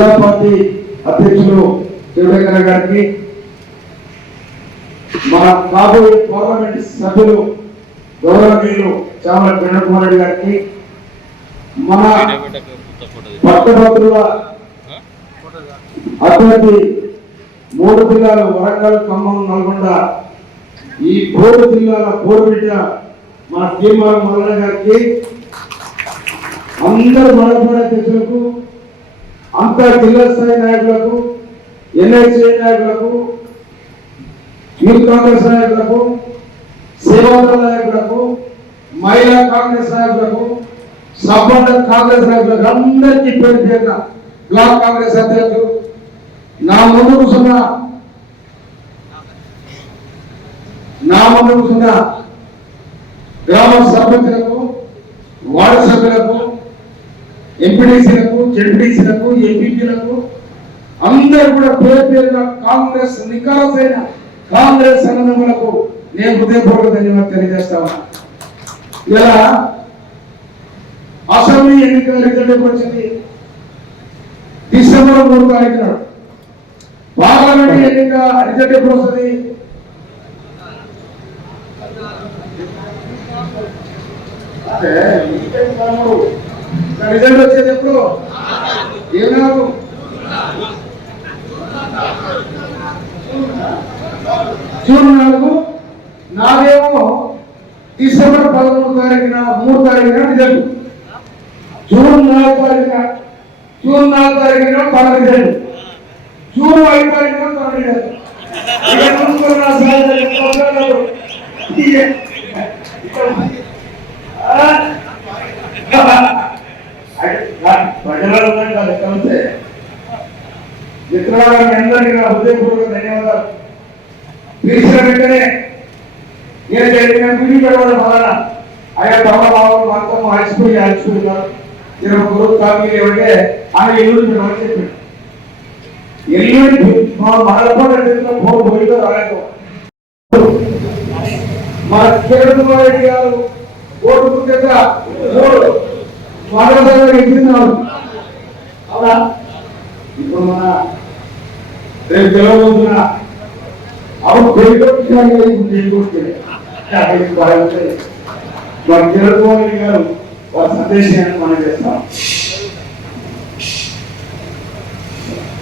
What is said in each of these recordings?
జిల్లా పార్టీ అధ్యక్షులు శివశంకర్ గారికి, మన కాబోయే పార్లమెంట్ సభ్యులు గౌరవనీయులు చామల కిరణ్ రెడ్డి గారికి, మన పట్టభద్రుల అభ్యర్థి 3 జిల్లాలు వరంగల్, ఖమ్మం, నల్గొండ, ఈ 3 జిల్లాల పోరుబిడ్డ మన తీర్మాన మల్లన్న గారికి, అందరు మండల అధ్యక్షులకు, అంతా జిల్లా స్థాయి నాయకులకు, ఎన్ఐసి నాయకులకు, యూత్ కాంగ్రెస్ నాయకులకు, సేవాదళ నాయకులకు, మహిళా కాంగ్రెస్ నాయకులకు, సబ్బండ కాంగ్రెస్ నాయకులకు అందరికీ పేరు పేరున బ్లాక్ కాంగ్రెస్ అధ్యక్షులు, నా ముందు కూర్చున్న గ్రామ సర్పంచులకు, వార్డు సభ్యులకు, ఎంపీడీసీలకు, జెడ్పీడీసీలకు, ఎంపీపీలకు అందరూ కూడా పేరు పేరున కాంగ్రెస్ నికాసైన కాంగ్రెస్ అన్నదమ్ములకు నేను హృదయపూర్వక ధన్యవాదాలు తెలియజేస్తాను. ఇలా అసెంబ్లీ ఎన్నికల రిజల్ట్ వచ్చింది డిసెంబర్ 3 తారీఖు నాడు. పార్లమెంట్ ఎన్నిక రిజల్ట్ ఎప్పుడు వస్తుంది? రిజల్ట్ వచ్చేది ఎప్పుడు? ఏమన్నారు? జూన్ 4. నాదేమో డిసెంబర్ 13 తారీఖున 3 తారీఖున రిజల్ట్. జూన్ 4 తారీఖున పద రిజల్ట్. జూన్ 5 తారీఖున పద రిజల్ట్. మిత్రులారా, అందరికీ నా హృదయపూర్వక ధన్యవాదాలు. పిలిచిన వెంటనే నేను పిలిచి పెట్టడం వలన ఆయా తమబాబు మొత్తం అలసిపోయినారు. 20 రోజులు కాపీలు ఏమంటే ఆయన ఎల్లుండి పెట్టమని చెప్పాడు. ఎల్లుండి మరలపాటు ఫోన్ పోయితో రాలేదు. మన కిరణ్ రెడ్డి గారు ఓటు దగ్గర 3 మాట్లాడారు ఇచ్చినారు. అవునా? ఇప్పుడు మన రేపు గెలవబోతున్న అవును పెళ్ళికొచ్చాను మన కిరణ్ రెడ్డి గారు వారి సందేశాన్ని మనం చేస్తాం.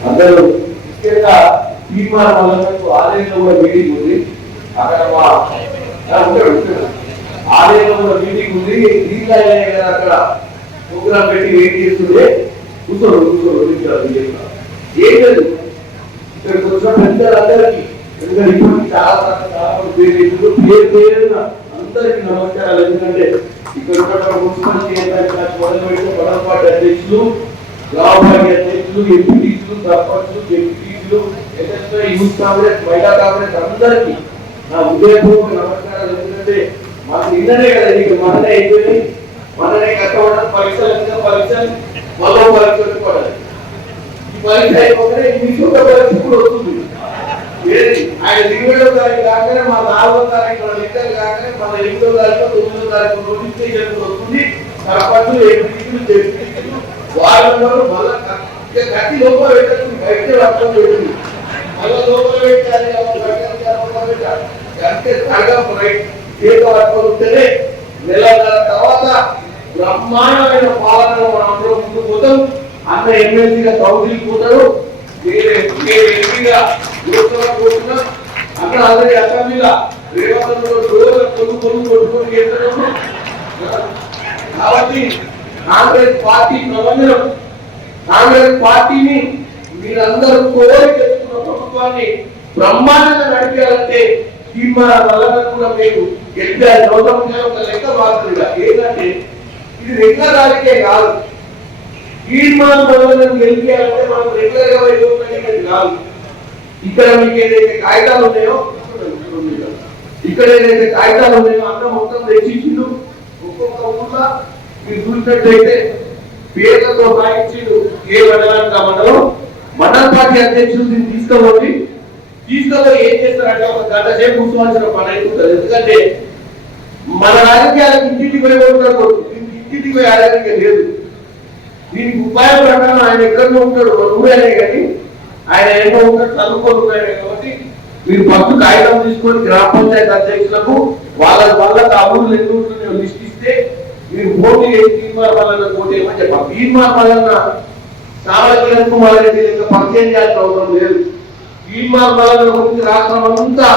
అందరూ ముఖ్యంగా తీర్మాన వల్ల ఆలయంలో కూడా మీటింగ్ ఉంది. అక్కడ ఆలయంలో కూడా మీటింగ్ ఉంది. కదా అక్కడ ప్రోగ్రామ్ పెట్టి వెయిట్ చేస్తుంటే కూర్చోరు ఏం లేదు. ఇక్కడికి వచ్చిన పెద్దలందరికీ చాలా పేరు అందరికీ నమస్కారాలు. ఎందుకంటే ఇక్కడ మున్సిపల్ పొడపాటి అధ్యక్షులు, గ్రామపార్టీ అధ్యక్షులు, ఎంపీటీలు, సర్పంచులు, జెడ్పీటీలు, ఎస్ఎస్ఐ, యూత్ కాంగ్రెస్, మహిళా కాంగ్రెస్ అందరికీ నా హృదయపూర్వక నమస్కారాలు. ఎందుకంటే మాకు నిన్ననే కదా ఇక మననే అయిపోయి మననే కష్టపడడం పరీక్షలు మరో పరీక్షలు పడాలి. ఈ పరీక్ష అయిపోతే మీకు పరీక్ష కూడా వస్తుంది. ఆయన 27వ తారీఖు కాగానే మా 4వ తారీఖు లెక్కలు కాగానే మన 8వ తారీఖు 9వ తారీఖు నోటిఫికేషన్ వస్తుంది. సర్పంచులు, ఎంపీలు, జెడ్పీలు వాళ్ళందరూ మళ్ళా కట్టి లోపల పెట్టచ్చు. బయట అర్థం పెట్టింది మళ్ళా లోపల పెట్టాలి. అంటే ఉంటేనే నెలల తర్వాత బ్రహ్మాండమైన పాలన మనం అందరూ ముందు పోతాం. అన్న ఎమ్మెల్సీగా కౌన్సిల్ పోతాడు, ఎంపీగా పోతున్నాం. అక్కడ అందరి అసెంబ్లీగా కొట్టుకొని కాబట్టి కాంగ్రెస్ పార్టీ ప్రబంధనం, కాంగ్రెస్ పార్టీని మీరందరూ కోరి తెచ్చుకున్న ప్రభుత్వాన్ని బ్రహ్మాండంగా నడిపేయాలంటే తీర్మాన వల్ల కూడా మీకు గెలిపారు. ఒక లెక్క మాత్రమే ఏంటంటే ఇది రెగ్యులర్ రాజకీయం కాదు. తీర్మానం వల్ల గెలిపేయాలంటే మనం రెగ్యులర్ గా కాదు. ఇక్కడ మీకు ఏదైతే కాగితాలు ఉన్నాయో అన్న మొత్తం తెచ్చిచ్చిండు. ఒక్కొక్క ఊళ్ళో మీరు చూసినట్లయితే పేర్లతో రాయించిండు. ఏ మండలానికి ఆ మండల పార్టీ అధ్యక్షులు దీన్ని తీసుకుపోయి ఏం చేస్తారంటే ఒక గంట సేపు కూర్చోవాల్సిన పని అయిపోతుంది. ఎందుకంటే మన రాజకీయాలకు ఇంటికి పోయి ఇంటికి పోయి ఆడడానికి లేదు. దీనికి ఉపాయం ప్రకారం ఆయన ఎక్కడో ఉంటాడు, ఊరేనే కానీ ఆయన ఎన్నో ఉంటాడు, చదువుకొని ఊరేనే కాబట్టి మీరు ఫస్ట్ కాగితం తీసుకొని గ్రామ పంచాయతీ అధ్యక్షులకు వాళ్ళకి ఆ ఊర్లు ఎన్ని ఉంటుందో లిస్ట్ ఇస్తే మీరు పోటీ తీర్మానం పోటీ ఏమని చెప్పాలి. తీర్మానం సామాజిక కుమార్ రెడ్డి పరిచయం చేయాల్సిన అవసరం లేదు. తీర్మానం గురించి రాష్ట్రం అంతా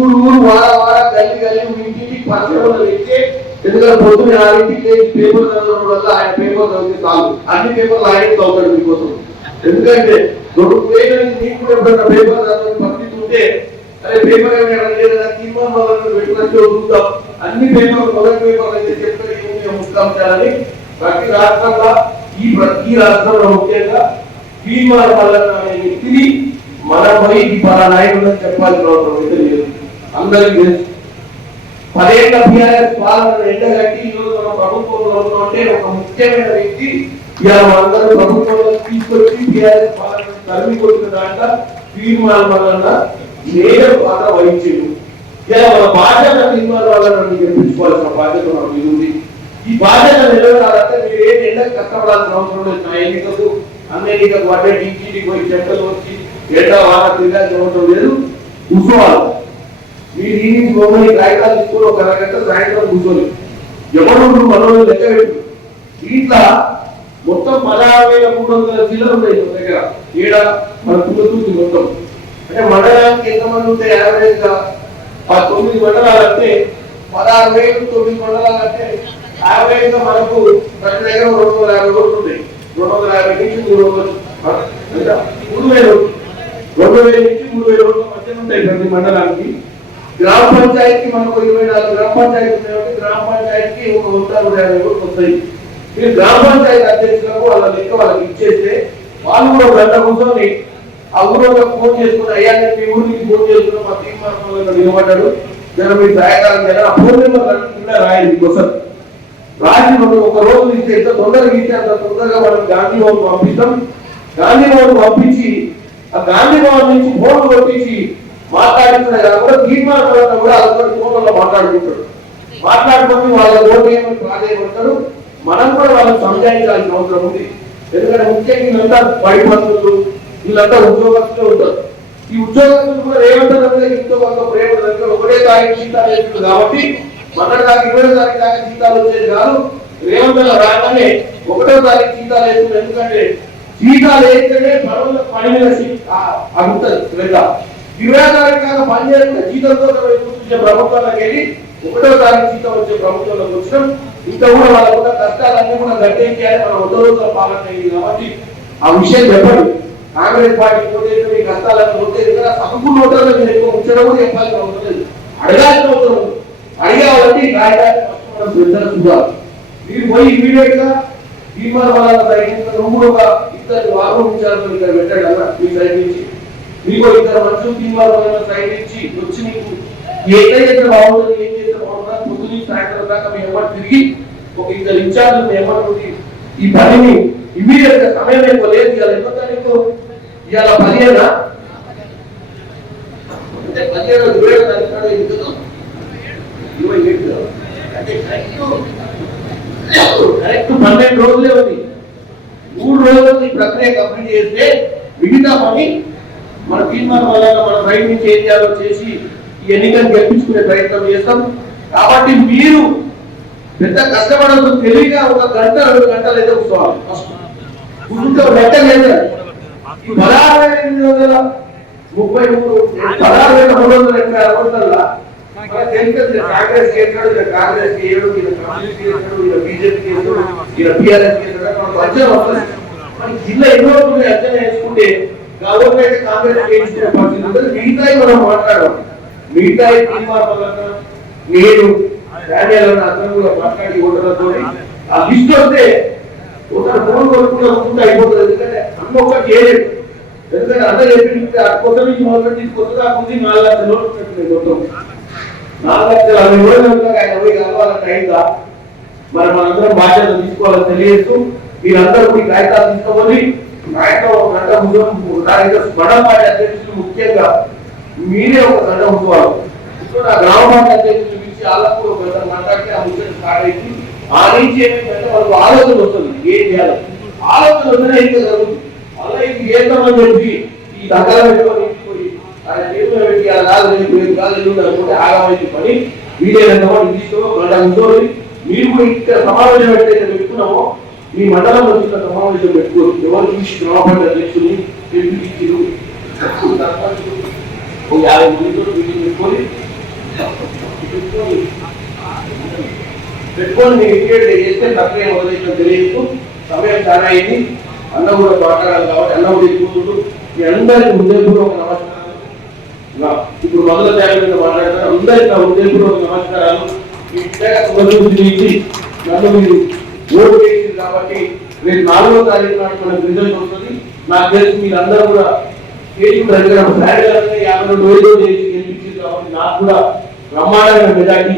ఊరు వార గల్లి ఇంటికి పరిచయం ఇస్తే, ఎందుకంటే పొద్దున్న 6ంటికి పేపర్ చదవడం వల్ల ఆయన పేపర్ చదివితే చాలు, అన్ని పేపర్లు ఆయన చదువుతాడు మీకోసం. ఎందుకంటే 2 పేజీల నుంచి మీకు కూడా ఎప్పుడైనా పేపర్ చదవడం పరిస్థితి ఉంటే, అదే పేపర్ ఏమైనా లేదా తీర్మానం పెట్టినట్టు చూద్దాం, అన్ని పేపర్లు మొదటి పేపర్లు అయితే చెప్పే ముఖ్యాంశాలని ప్రతి రాష్ట్రంలో ఈ రాష్ట్రంలో ముఖ్యంగా తీర్మానం అనే వ్యక్తిని మనం పోయి ఈ నాయకులను చెప్పాల్సిన అవసరం అయితే లేదు. అందరికీ తెలుసు 10 ఏళ్ల టీఆర్ఎస్ పాలన ఎండగట్టి ఈరోజు మన ప్రభుత్వంలో ఉన్నట్టే ఒక ముఖ్యమైన వ్యక్తి ఇలా మనందరూ ప్రభుత్వంలో తీసుకొచ్చి టీఆర్ఎస్ పాలన తరిమి కొట్టిన దాంట్లో తీర్మానం వలన మేజర్ పాత్ర వహించింది. ఇలా మన బాధ్యత తీర్మానం వలన గెలిపించుకోవాల్సిన బాధ్యత మన మీద ఉంది. ఈ బాధ్యత నిలబడాలంటే మీరు ఏం ఎండకు కష్టపడాల్సిన అవసరం లేదు. నా ఎన్నికలు అన్ని ఎన్నికలు పడ్డే టీటీడీకి పోయి చెక్కలు వచ్చి ఎండ వాన తిరగాల్సిన అవసరం లేదు. కూర్చోవాలి. మీరు ఈ నుంచి మమ్మల్ని కాగితాలు తీసుకొని ఒక అరగంట సాయంత్రం కూర్చొని ఎవరు మనోళ్ళు లెక్క పెట్టు. దీంట్లో మొత్తం 16,300 జిల్లాలు ఉన్నాయి మన దగ్గర. ఏడ మన తులతూర్తి మొత్తం అంటే మండలానికి ఎంతమంది ఉంటే యావరేజ్ గా 9 మండలాలు అంటే 16,009 మండలాలు అంటే యావరేజ్ గా మనకు ప్రతి దగ్గర 250 రోడ్లు ఉంటాయి. 250 నుంచి 300 3,000 2,000 నుంచి 3,000 రోడ్ల మధ్య ఉంటాయి ప్రతి మండలానికి. గ్రామ పంచాయతీ మనకు 24 గ్రామ పంచాయతీ ఉన్నాయి. గ్రామ పంచాయతీకి ఒక 150 రోడ్లు వస్తాయి. మీరు గ్రామ పంచాయతీ అధ్యక్షులకు వాళ్ళ లెక్క వాళ్ళకి ఇచ్చేస్తే వాళ్ళు కూడా గంట కూర్చొని ఆ ఊళ్ళో ఫోన్ చేసుకుని అయ్యా మీ ఊరికి ఫోన్ చేసుకుని మా తీర్మానం నిలబడ్డాడు జన మీ సహాయకారం ఆ ఫోన్ నెంబర్ కింద రాయండి కోసం రాసి ఒక రోజు ఇస్తే ఎంత తొందరగా ఇస్తే అంత తొందరగా మనం గాంధీ భవన్ పంపిస్తాం. గాంధీ భవన్ పంపించి ఆ గాంధీ భవన్ నుంచి ఫోన్ పంపించి మాట్లాడుతున్నా కూడా తీర్మానం కూడా అందరూ ఫోన్లో మాట్లాడుకుంటాడు. మాట్లాడుకొని వాళ్ళ ఓటు ఏమని ప్రాధాన్యపడతాడు. మనం కూడా వాళ్ళని సంజాయించాల్సిన అవసరం ఉంది. ఎందుకంటే ముఖ్యంగా వీళ్ళంతా పడిపంతులు వీళ్ళంతా ఉద్యోగస్తులు ఉంటారు. ఈ ఉద్యోగస్తులు కూడా ఏమంటారు ఇంట్లో వాళ్ళ ప్రేమ ఒకటే తారీఖు జీతాలు వేస్తుంది కాబట్టి మొన్నటి దాకా 20వ తారీఖు దాకా జీతాలు వచ్చేది కాదు. రేవంత్ రాగానే 1వ తారీఖు జీతాలు వేస్తుంది. ఎందుకంటే జీతాలు వేస్తేనే పని మీద అడుగుతుంది శ్రద్ధ. 20వ తారీఖు దాకా పని చేయకుండా జీతంతో కూర్చుంటే ప్రభుత్వాలకు వెళ్ళి 1వ తారీఖు జీతం వచ్చే ప్రభుత్వంలోకి వచ్చినాం. ఇంకా కూడా వాళ్ళ కూడా కష్టాలన్నీ కూడా గట్టెక్కాయని మన 100 రోజుల పాలన అయింది కాబట్టి ఆ విషయం చెప్పండి. కాంగ్రెస్ పార్టీ పోతే మీ కష్టాలను పోతే సంపూర్ణ ఓటర్లు మీరు ఎక్కువ ఉంచడం కూడా చెప్పాల్సిన అవసరం లేదు. అడగాల్సిన అవసరం ఉంది. అడిగాలంటే ఈ కార్యక్రమం శ్రద్ధలు చూడాలి. మీరు పోయి ఇమీడియట్ గా తీర్మానం వల్ల నువ్వు ఒక 2 వారం ఉంచాలని ఇక్కడ పెట్టాడు అన్న మీ సైడ్ నుంచి. మీకు 2 మనుషులు తీర్మానం సైడ్ నుంచి వచ్చి మీకు ఏదైతే బాగుంటుంది ఏం చేస్తే బాగుంటుందా పొద్దు నుంచి సాయంత్రం దాకా మీ ఎమ్మటి తిరిగి ఒక 2 ఇన్ఛార్జ్ మీ ఎమ్మటి ఈ పనిని ఇమీడియట్ గా సమయం ఎక్కువ లేదు. ఇవాళ ఎన్నో తారీఖు ఇవాళ 15 అంటే 15 27 తారీఖు 27 అంటే కరెక్ట్ 12 రోజులే ఉంది. 3 రోజులు ఈ ప్రక్రియ కంప్లీట్ చేస్తే మిగతా పని మన తీర్మానం వల్ల మన రైట్ నుంచి ఏం చేయాలో చేసి ఈ ఎన్నికను గెలిపించుకునే ప్రయత్నం చేస్తాం. కాబట్టి మీరు పెద్ద కష్టపడదు. తెలివిగా 1 గంట 2 గంటలు అయితే కూర్చోవాలి. కూర్చుంటే లెక్క లేదు. 16,333 16,380 రోజుల్లో కాంగ్రెస్ కేసాడు, కాంగ్రెస్ చేయడు, బీజేపీ కేసాడు, టీఆర్ఎస్ కేసాడు. జిల్లా ఎన్నో అర్చన వేసుకుంటే గవర్నమెంట్ కాంగ్రెస్ చేయించుకునే పరిస్థితి ఉంటుంది. మిగతాయి మనం మాట్లాడాలి. మిగతాయి తీర్మానం నేను అందరూ కూడా మాట్లాడి ఓటర్లతో ఆ లిస్ట్ వస్తే ఒక ఫోన్ కొనుక్కుంటే అయిపోతుంది. ఎందుకంటే అన్న ఒక్కటి చేయలేదు. ఎందుకంటే అందరూ చెప్పి కొత్త నుంచి మొదలు తీసుకొస్తే ఆ ముందు 4 లక్షల నోట్లు పెట్టుకున్నాయి. మొత్తం 4,60,000 ఆయన పోయి కలవాలంటే అయిందా? మరి మనందరం బాధ్యత తీసుకోవాలని తెలియజేస్తూ మీరందరూ మీ కాగితాలు తీసుకోవాలి. నాయకులు గంట మండల పార్టీ అధ్యక్షులు ముఖ్యంగా మీరే ఒక గంట ఉంచుకోవాలి. ఇప్పుడు ఆ గ్రామ పార్టీ అధ్యక్షులు పిలిచి వాళ్ళకు ఒక గంట మాట్లాడితే ఆ ముఖ్యం స్టార్ట్ అయింది. ఆ నుంచి ఏమైందంటే వాళ్ళకు ఆలోచన వస్తుంది ఏం చేయాలి. ఆలోచన వస్తేనే ఇంకా జరుగుతుంది. మళ్ళీ ఇది చేద్దామని చెప్పి ఈ దగ్గర పెట్టుకొని ఆయన చేతిలో పెట్టి అలా కాదు రేపు కాదు అనుకుంటే ఆగమైంది పని వీలైనంత వాడు తీసుకో కూర్చోని మీరు కూడా ఇక్కడ సమావేశం ఎట్లయితే పెట్టుకున్నామో మీ మండలంలో వచ్చిన సమావేశం పెట్టుకోరు. ఎవరు చూసి గ్రామపంచ అధ్యక్షుని పిలిపించారు 50 మందితో మీటింగ్ పెట్టుకొని మీరు ఇంటికి చేస్తే ప్రక్రియ మొదలైతే తెలియదు. సమయం చాలా అయింది. అన్న కూడా మాట్లాడాలి కాబట్టి అన్న కూడా ఎక్కుతుంటూ మీ అందరికీ హృదయపూర్వక నమస్కారాలు. ఇప్పుడు మొదల తేడా మీద మాట్లాడతారు. అందరికీ నా హృదయపూర్వక నమస్కారాలు. మీ నుంచి నన్ను మీరు ఓటు వేసింది కాబట్టి రేపు 4వ తారీఖు నాడు మనకు రిజల్ట్ వస్తుంది. నాకు తెలిసి మీరందరూ కూడా దగ్గర ఫ్లాట్ 52,000 చేసి గెలిపించింది కాబట్టి నాకు కూడా బ్రహ్మాండమైన మెజార్టీ